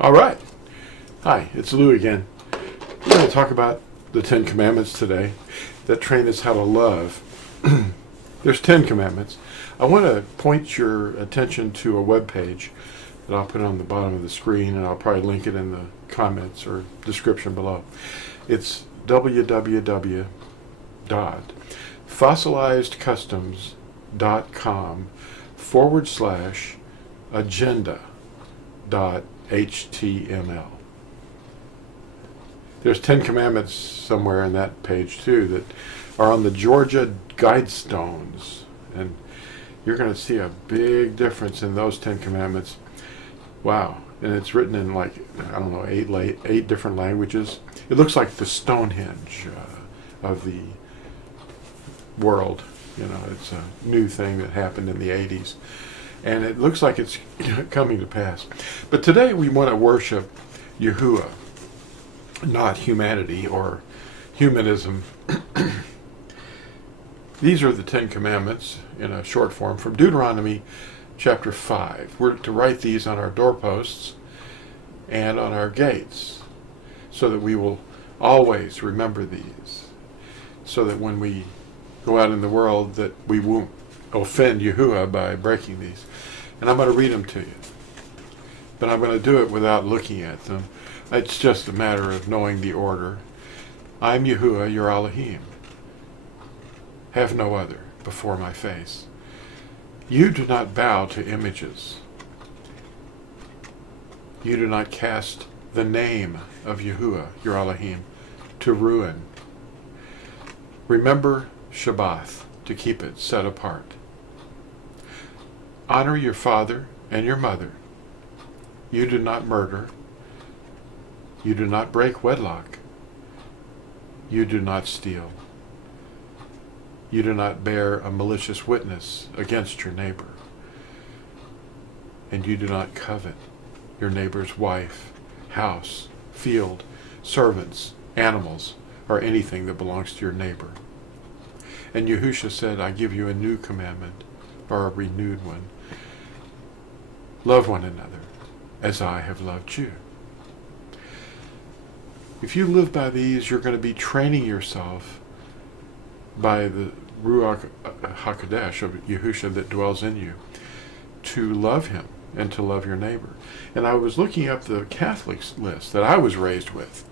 All right. Hi, it's Lew again. We're going to talk about the 10 Commandments today that train us how to love. There's 10 Commandments. I want to point your attention to a web page that I'll put on the bottom of the screen, and I'll probably link it in the comments or description below. It's www.fossilizedcustoms.com/agenda.html. There's 10 Commandments somewhere in that page too that are on the Georgia Guidestones, and you're going to see a big difference in those 10 Commandments. Wow. And it's written in like, I don't know, eight different languages. It looks like the Stonehenge of the world. You know, it's a new thing that happened in the 80s. And it looks like it's coming to pass. But today we want to worship Yahuah, not humanity or humanism. These are the 10 Commandments in a short form from Deuteronomy chapter 5. We're to write these on our doorposts and on our gates so that we will always remember these, so that when we go out in the world that we won't offend Yahuah by breaking these. And I'm going to read them to you. But I'm going to do it without looking at them. It's just a matter of knowing the order. I'm Yahuah, your Elohim. Have no other before my face. You do not bow to images. You do not cast the name of Yahuah, your Elohim, to ruin. Remember Shabbat, to keep it set apart. Honor your father and your mother. You do not murder. You do not break wedlock. You do not steal. You do not bear a malicious witness against your neighbor. And you do not covet your neighbor's wife, house, field, servants, animals, or anything that belongs to your neighbor. And Yahushua said, I give you a new commandment, or a renewed one. Love one another as I have loved you. If you live by these, you're going to be training yourself by the Ruach HaKodesh of Yahushua that dwells in you to love him and to love your neighbor. And I was looking up the Catholics list that I was raised with.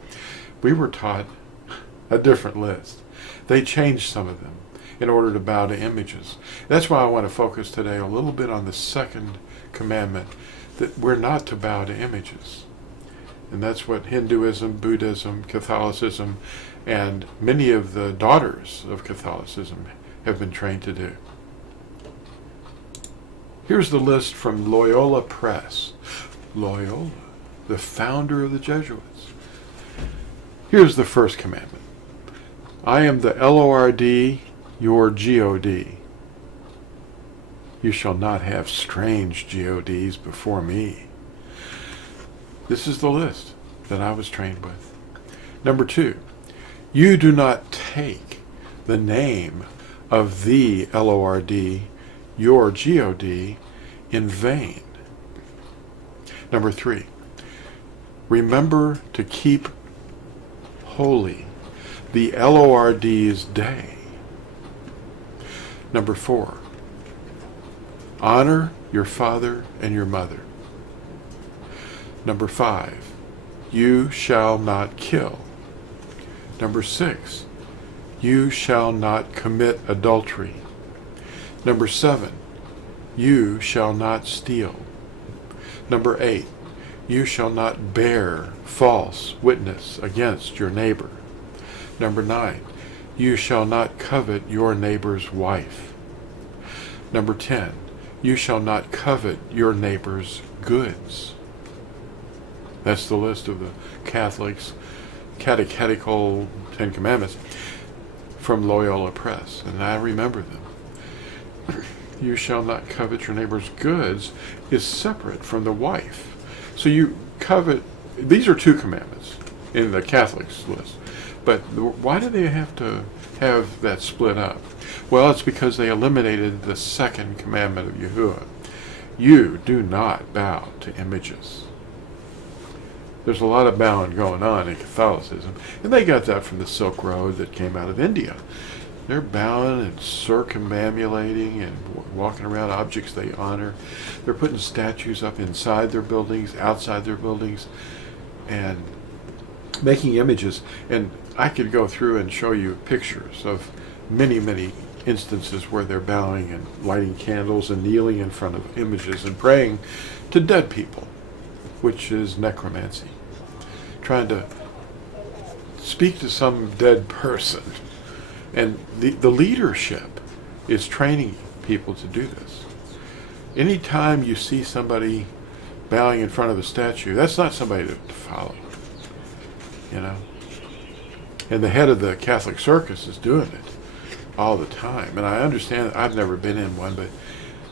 We were taught a different list. They changed some of them in order to bow to images. That's why I want to focus today a little bit on the second commandment, that we're not to bow to images. And that's what Hinduism, Buddhism, Catholicism, and many of the daughters of Catholicism have been trained to do. Here's the list from Loyola Press. Loyola, the founder of the Jesuits. Here's the first commandment. I am the Lord, your God. You shall not have strange gods before me. This is the list that I was trained with. Number 2, you do not take the name of the Lord, your God, in vain. Number 3, remember to keep holy the Lord's day. Number 4, honor your father and your mother. Number 5, you shall not kill. Number 6, you shall not commit adultery. Number 7, you shall not steal. Number 8, you shall not bear false witness against your neighbor. Number 9, you shall not covet your neighbor's wife. Number 10, you shall not covet your neighbor's goods. That's the list of the Catholics' catechetical 10 Commandments from Loyola Press, and I remember them. You shall not covet your neighbor's goods is separate from the wife. So you covet, these are 2 commandments in the Catholics list, but why do they have to have that split up? Well, it's because they eliminated the second commandment of Yahuah. You do not bow to images. There's a lot of bowing going on in Catholicism, and they got that from the Silk Road that came out of India. They're bowing and circumambulating and walking around objects they honor. They're putting statues up inside their buildings, outside their buildings, and making images. And I could go through and show you pictures of many, many instances where they're bowing and lighting candles and kneeling in front of images and praying to dead people, which is necromancy. Trying to speak to some dead person. And the leadership is training people to do this. Anytime you see somebody bowing in front of a statue, that's not somebody to follow. You know? And the head of the Catholic circus is doing it all the time. And I understand, I've never been in one, but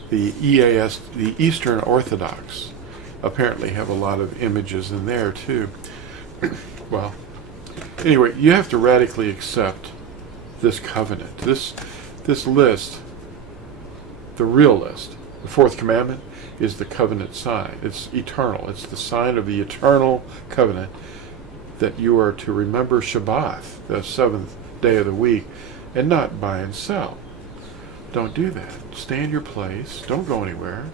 the EAS, the Eastern Orthodox, apparently have a lot of images in there too. Well, anyway, you have to radically accept this covenant. This list, the real list, the fourth commandment, is the covenant sign. It's eternal. It's the sign of the eternal covenant that you are to remember Shabbat, the seventh day of the week, and not buy and sell. Don't do that. Stay in your place. Don't go anywhere.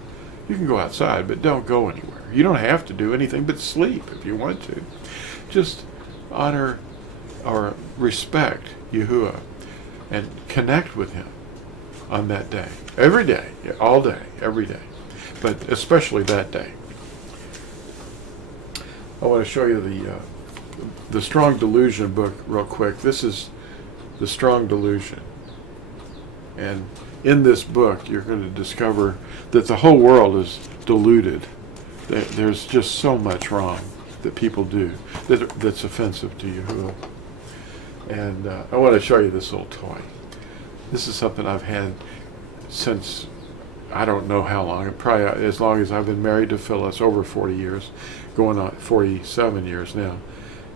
You can go outside, but don't go anywhere. You don't have to do anything but sleep if you want to. Just honor or respect Yahuah and connect with him on that day. Every day, all day, every day, but especially that day. I want to show you the Strong Delusion book real quick. This is the Strong Delusion. And in this book, you're going to discover that the whole world is deluded. There's just so much wrong that people do that's offensive to Yahuah. And I want to show you this little toy. This is something I've had since I don't know how long, probably as long as I've been married to Phyllis, over 40 years, going on 47 years now.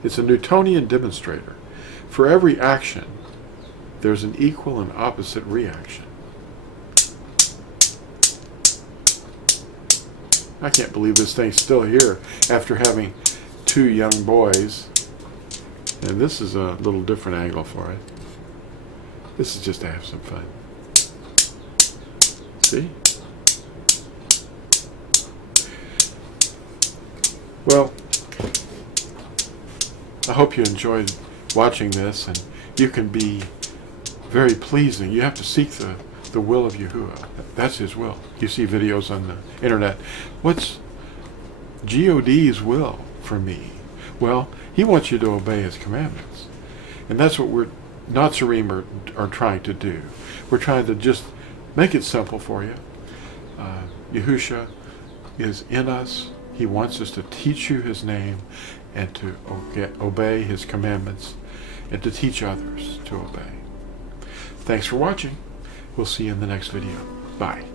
It's a Newtonian demonstrator. For every action, there's an equal and opposite reaction. I can't believe this thing's still here after having 2 young boys. And this is a little different angle for it. This is just to have some fun. See? Well, I hope you enjoyed watching this, and you can be very pleasing. You have to seek the will of Yahuah. That's his will. You see videos on the internet. What's God's will for me? Well, he wants you to obey his commandments. And that's what we're Natsarim are trying to do. We're trying to just make it simple for you. Yahushua is in us. He wants us to teach you his name and to obey his commandments and to teach others to obey. Thanks for watching. We'll see you in the next video. Bye.